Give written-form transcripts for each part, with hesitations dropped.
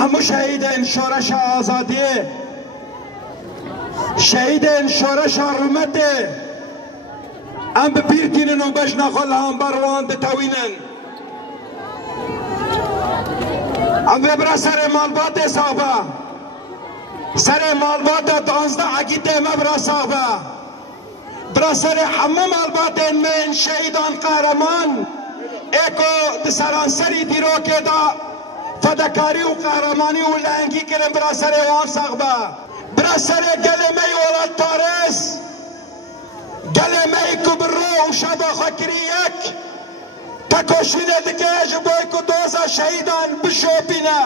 همو شهیدین شورش آزادیه، شهیدین شورش حرمته، ام بپیرتینن و بجنا خلهم بروان بتوینن، ام ببرا سر مالبات صحبه، سر مالبات 12 عقیده مبرا صحبه، برا سر همه مالبات من شهیدان قهرمان ایکو دسران سری دیرو که دا فداکاری و قهرمانی و لنگی کرن برا سر وان صحبه، برا سر گلمه ولاد پارس، گلمه کبرو و شبا خاکری یک تکوشینه دکه جبوی که دوزا شهیدان بشوپینه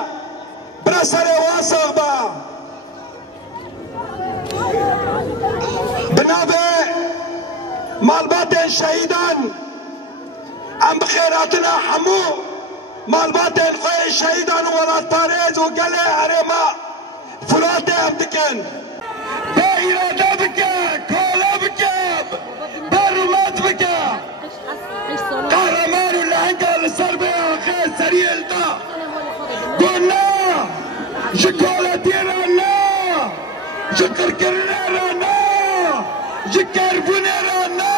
برا سر وان صحبه. بنابه مالبات شهیدان ام بخیراتنا همو مالبات خوی شهیدان ولاد پارس و گله حرما فلات هم دکن به ایراده بکه کالا بکه برمت بکه قهرمان و لحنگا لسر به آخر سریع الدا گونا جکالتی را نا جکر کرنه را نا جکر بونه را نا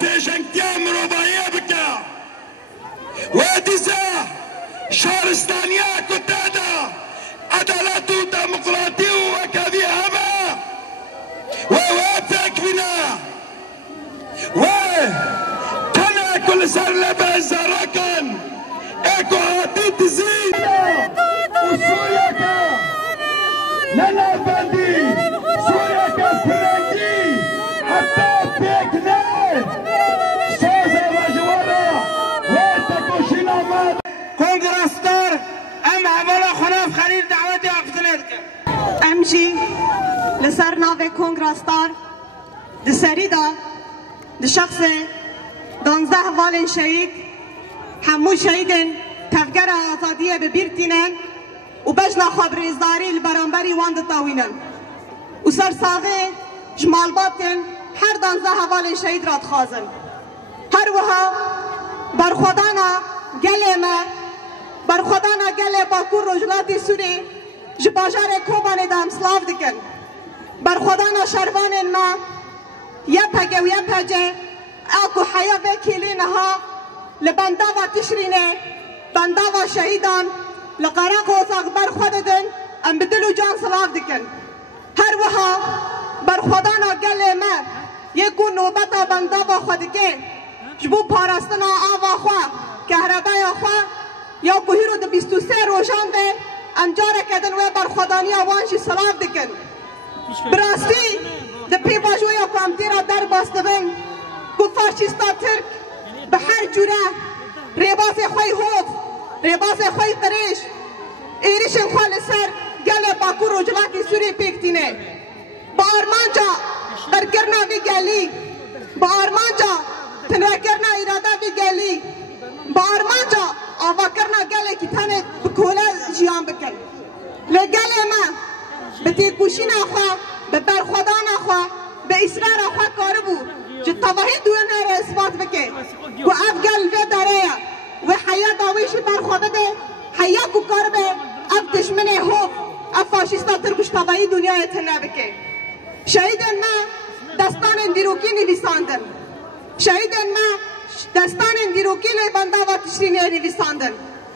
پیشنگتیا مروبایه بکه و دیسه شهرستانیا کتادا عدالت و دموکراتی و وکاوی همه و وافق بنا و تنه کل سر لبه زرکن ایکو هاتی تزید و سوریا کا ننا بندی سوریا کا فرنگی حتی پیکنه سوزه و جوانا و تکوشین آمد کنگرستار ام حوالا خلاف خلیل دعوت افتنید که امجی لسر ناو کنگرستار دسری دا دشخص 12 والن شهید همو شهیدن تفگر آزادیه ببیرتینن و بجنا خبرزداری لبرانبری وان دتاوینن و سر ساغه جمال باتن هر 12 والن شهید راد خوازن هر وها برخودانا گله ما برخودانا گله باکور رجلاتی سوری جباجار کوبان دام سلاف دکن برخودانا شروان ما یپگه و یپجه اکو حیا بکیلینها لبنداوا تشرینه بنداوا شهیدان لقراق وثاق برخوددن ام بدلو جان سلاف دکن هر وها برخودانا گله ما یکو نوبتا بنداوا خودکه جبو پارستنا آوا خواه کهربای خواه یا کوهیرو ده 23 روشان ده انجاره کدن و برخودانی آوانشی سلاف دکن براستی ده پیواجوی کامتی را در باستبن که فاشیستا ترک به هر جوره ریباس خوی هوف ریباس خوی قریش ایریشن خوال سر گل باکو روجلاتی سوری پیکتینه با آرمانجا برکرنا وی گلی با آرمانجا تنوکرنا اراده وی گلی با آرمانجا آوا کرنا گله کی تنه بکوله جیان بکن لگل ما به تیکوشین آخوا به برخودان آخوا به اصرار آخوا کاربو جو تواهی دوینا را اثبات بکه و افگل و داره و حیات آویشی برخوده ده حیات کو کاربه اف دشمن هوف اف فاشیستا ترکش تواهی دنیا تنه بکه شهید ما دستان دیروکی نویساندن شهید ما دستان دیروکی بنده و تشرینه نویساندن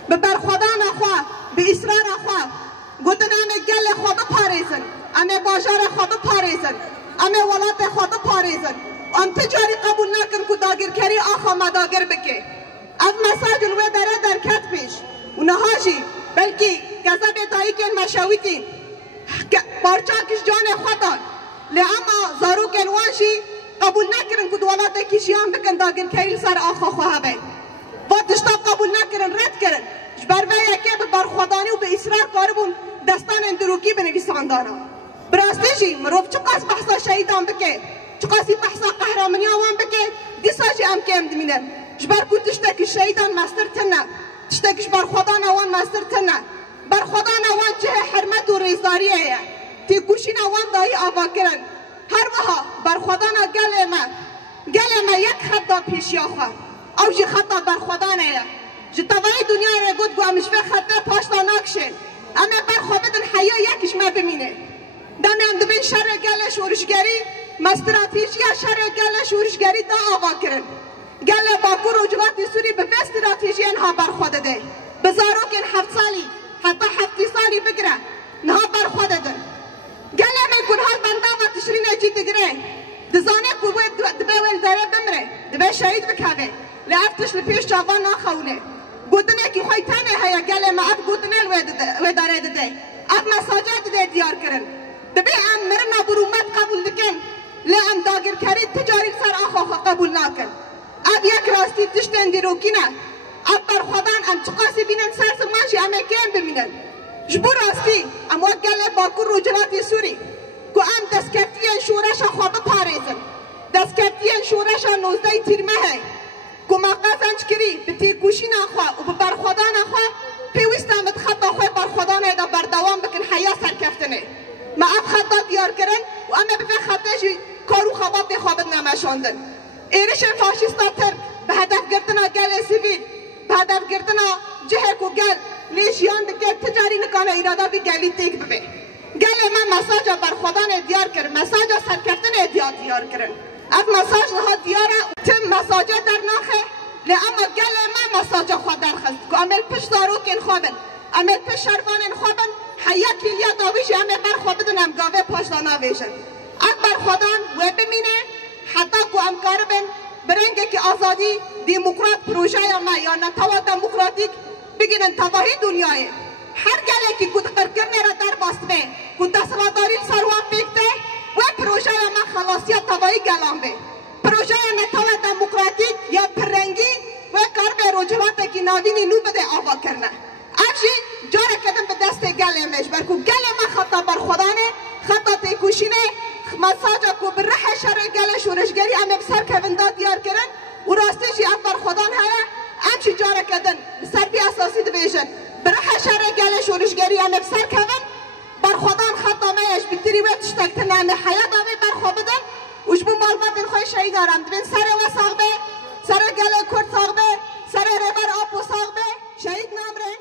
به برخودان آخوا به اصرار آخوا گوتنان گل پاریزن اما باجار خود پاریزن اما ولات خود پاریزن ام تجاری قبول نکن که داگیرکاری آخا مداگر بکه از مساج الوی داره در کت پیش و نهاجی بلکی گذب دایی که مشاویتی بارچاکش جان خودان لأما زاروک الوانشی قبول نکرن که دولت کشیان بکن داگیرکاری سر آخا خواه بین و تشتاب قبول نکرن رد کرن جبروه یکی به برخودانی و به اصرار کاربون دستان اندروکی بنویسان دارا براستی مروف چقاس بحثا شهیدان بکه چقاسی بحثا قهرمانیان بکه دیسا جی ام که امدمینن جبر کو تشتک شهیدان مستر تنه تشتکش برخودان اوان مستر تنه برخودان اوان جه حرمت و ریزاریه تی کشین اوان دایی آوا کرن هر وها برخودان گل ما یک خطا پیشی آخوا او جی خطا برخودانه جتوای دنیا را گود گو امش به خطا پاشتا ناکشن اما برخودن حیا یکیش ما بمینه دم دبین شر گل شورشگری مستراتیجی شر گل شورشگری دا آوا کرن گل باکو رجلاتی سوری به استراتیجی انها برخوده ده بزاروک این 7 سالی حتی 7 سالی بگره نها برخوده ده گل من کن حال بنده و تشرینه چی تگره دزانه کوبوی دبویل داره بمره دبه شهید بکاوه لعفتش لپیش جوان ناخونه گودنه کی خوی تنه هیا گل ما اب گودنه و داره ده اب مساجد ده دیار کرن دبه ام مرنا برومت قبول دکن لام داگر کاری تجاری سر آخا قبول نکن اب یک راستی تشتن دیروکینه اب بر خودان ام چقاسی بینن سر سماشی ام کم ببینن جبور راستی ام وگل باکو رجلاتی سوری کو ام دستکرتین شورش خواب پاریزن دستکرتین شورش 19 تیرمه ہے کو مقازنج کری به تی کوشین اخوا و به برخودان اخوا پیوست امت خطا خوی برخودان ایدا بردوام بکن حیا سرکفتنه ما اب خطا دیار کرن و ام به خطاجی کارو خوابات خوابت نمشاندن ایرش فاشیستا ترک به هدف گرتنا گل سیویل به هدف گرتنا جه کو گل لیشیان دکر تجاری نکانه ایرادا بی گلی تیک ببه گل من مساجا برخودان دیار کرن مساجا سرکفتن دیار کرن از مساج نها دیاره تم مساجا در ناخه لأما گل من مساجا خود در خست که عمل پش داروکین خوابن عمل پش شروانین خوابن حیا کلیا داویشی عمل بر خوابدن ام گاوه پاشدانا ویشن از برخودان و بمینه حتی که امکار بین برنگه که آزادی دیموکرات پروژه یا نتوا دموکراتیک بگین انتواهی دنیای هر گله که گود قرقرنه را در باستمه گود دستواداری سروان بگده و پروژه ما خلاصیت تواهی گلان به پروژه نتوا دموکراتیک یا پرنگی و کار به رجلات که نادینی نو بده آوا کرنه افشی جاره کدن به دست گله مش برکو گله ما خطا برخودانه خطا تیکوشینه مساجا کو بره شر گله شورشگری ام بسر کونداد دیار کرن و راستشی اکبر خدان هیا ام چی جاره کدن سر بی اساسی دویژن بره شر گله شورشگری ام بسر کون بر خدان خطا میش بیتری و تشتک تنانه حیات آمی بر خوابدن وش بو مالبا بین خوی شهید دارم بین سر و ساقبه سر گله کرد ساقبه سر ربر آپو ساقبه شهید نامرن